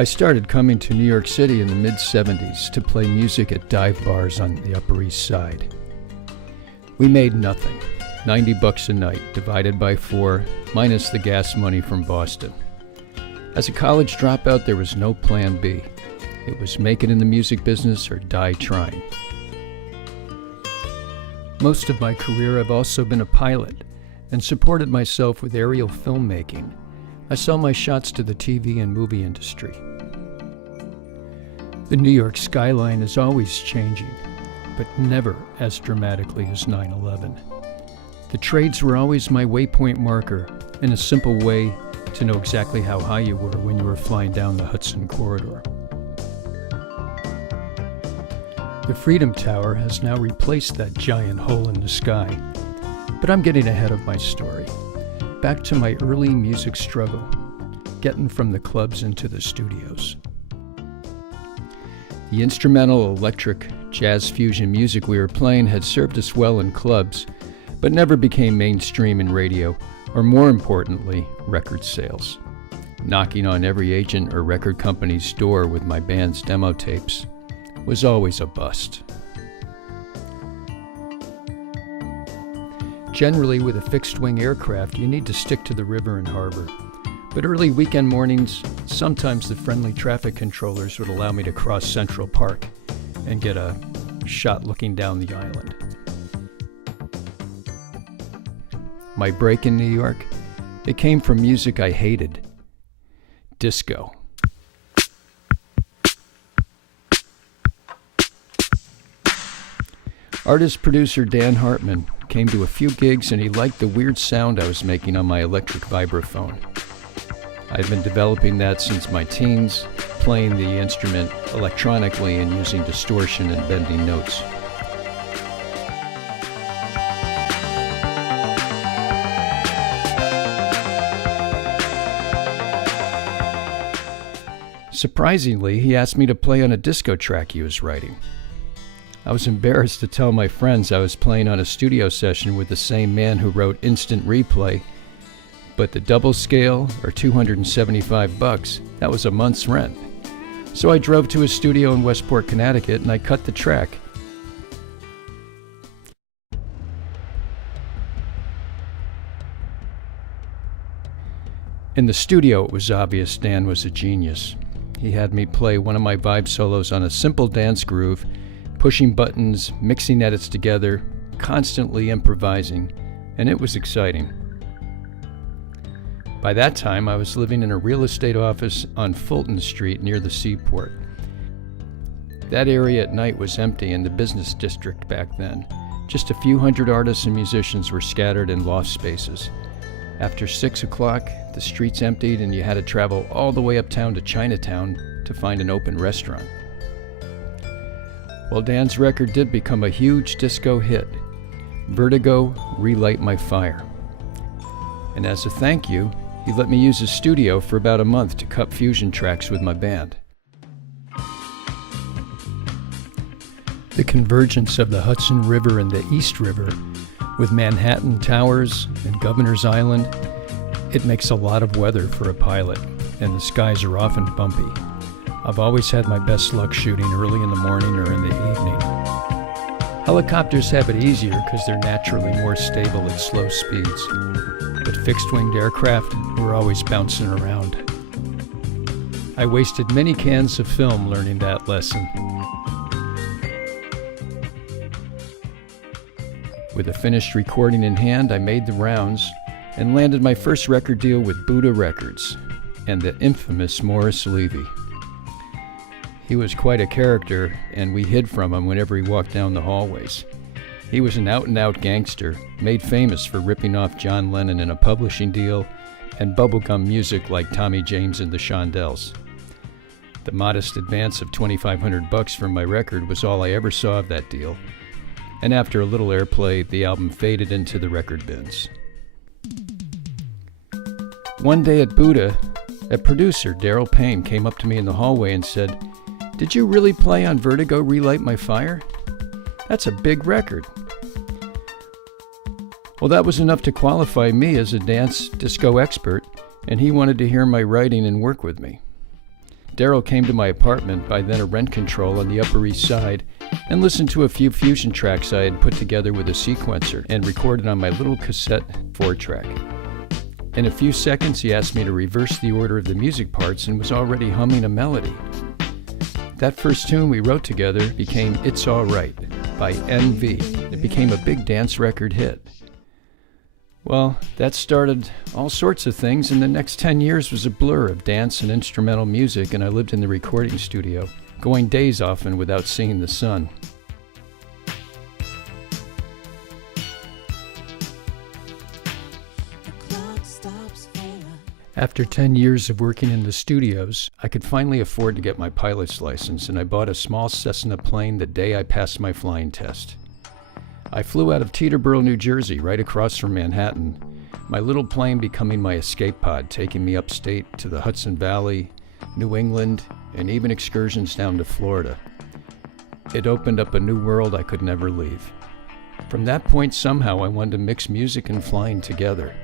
I started coming to New York City in the mid-'70s to play music at dive bars on the Upper East Side. We made nothing, $90 a night divided by 4, minus the gas money from Boston. As a college dropout, there was no plan B. It was make it in the music business or die trying. Most of my career, I've also been a pilot and supported myself with aerial filmmaking. I sell my shots to the TV and movie industry. The New York skyline is always changing, but never as dramatically as 9/11. The trades were always my waypoint marker, in a simple way to know exactly how high you were when you were flying down the Hudson Corridor. The Freedom Tower has now replaced that giant hole in the sky, but I'm getting ahead of my story. Back to my early music struggle, getting from the clubs into the studios. The instrumental, electric, jazz fusion music we were playing had served us well in clubs, but never became mainstream in radio, or more importantly, record sales. Knocking on every agent or record company's door with my band's demo tapes was always a bust. Generally, with a fixed-wing aircraft, you need to stick to the river and harbor. But early weekend mornings, sometimes the friendly traffic controllers would allow me to cross Central Park and get a shot looking down the island. My break in New York, it came from music I hated. Disco. Artist-producer Dan Hartman came to a few gigs and he liked the weird sound I was making on my electric vibraphone. I've been developing that since my teens, playing the instrument electronically and using distortion and bending notes. Surprisingly, he asked me to play on a disco track he was writing. I was embarrassed to tell my friends I was playing on a studio session with the same man who wrote Instant Replay, but the double scale, or $275, that was a month's rent. So I drove to his studio in Westport, Connecticut, and I cut the track. In the studio, it was obvious Dan was a genius. He had me play one of my vibe solos on a simple dance groove, pushing buttons, mixing edits together, constantly improvising, and it was exciting. By that time, I was living in a real estate office on Fulton Street near the seaport. That area at night was empty in the business district back then. Just a few hundred artists and musicians were scattered in loft spaces. After 6 o'clock, the streets emptied and you had to travel all the way uptown to Chinatown to find an open restaurant. Well, Dan's record did become a huge disco hit, Vertigo, Relight My Fire. And as a thank you, he let me use his studio for about a month to cut fusion tracks with my band. The convergence of the Hudson River and the East River, with Manhattan Towers and Governor's Island, it makes a lot of weather for a pilot, and the skies are often bumpy. I've always had my best luck shooting early in the morning or in the evening. Helicopters have it easier because they're naturally more stable at slow speeds, but fixed-winged aircraft were always bouncing around. I wasted many cans of film learning that lesson. With a finished recording in hand, I made the rounds and landed my first record deal with Buddha Records and the infamous Morris Levy. He was quite a character, and we hid from him whenever he walked down the hallways. He was an out-and-out gangster, made famous for ripping off John Lennon in a publishing deal and bubblegum music like Tommy James and the Shondells. The modest advance of $2,500 for my record was all I ever saw of that deal, and after a little airplay, the album faded into the record bins. One day at Buddha, a producer, Daryl Payne, came up to me in the hallway and said, "Did you really play on Vertigo, Relight My Fire? That's a big record." Well, that was enough to qualify me as a dance disco expert, and he wanted to hear my writing and work with me. Daryl came to my apartment, by then a rent control on the Upper East Side, and listened to a few fusion tracks I had put together with a sequencer and recorded on my little cassette 4-track. In a few seconds, he asked me to reverse the order of the music parts and was already humming a melody. That first tune we wrote together became It's Alright by NV. It became a big dance record hit. Well, that started all sorts of things, and the next 10 years was a blur of dance and instrumental music, and I lived in the recording studio, going days often without seeing the sun. After 10 years of working in the studios, I could finally afford to get my pilot's license, and I bought a small Cessna plane the day I passed my flying test. I flew out of Teterboro, New Jersey, right across from Manhattan, my little plane becoming my escape pod, taking me upstate to the Hudson Valley, New England, and even excursions down to Florida. It opened up a new world I could never leave. From that point, somehow I wanted to mix music and flying together.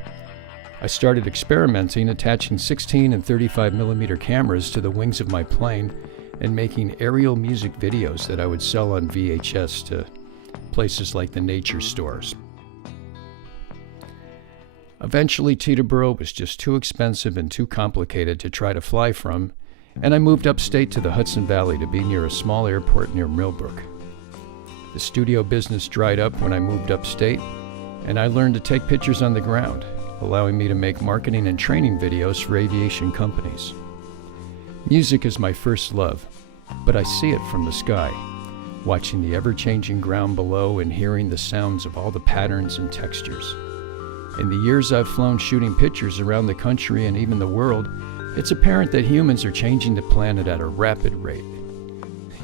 I started experimenting, attaching 16 and 35 millimeter cameras to the wings of my plane and making aerial music videos that I would sell on VHS to places like the nature stores. Eventually, Teterboro was just too expensive and too complicated to try to fly from, and I moved upstate to the Hudson Valley to be near a small airport near Millbrook. The studio business dried up when I moved upstate, and I learned to take pictures on the ground, allowing me to make marketing and training videos for aviation companies. Music is my first love, but I see it from the sky, watching the ever-changing ground below and hearing the sounds of all the patterns and textures. In the years I've flown shooting pictures around the country and even the world, it's apparent that humans are changing the planet at a rapid rate.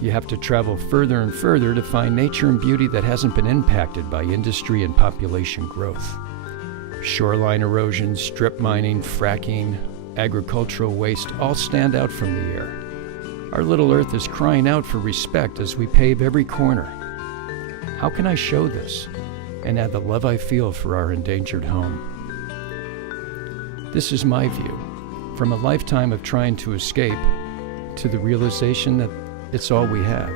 You have to travel further and further to find nature and beauty that hasn't been impacted by industry and population growth. Shoreline erosion, strip mining, fracking, agricultural waste all stand out from the air. Our little Earth is crying out for respect as we pave every corner. How can I show this and add the love I feel for our endangered home? This is my view, from a lifetime of trying to escape to the realization that it's all we have.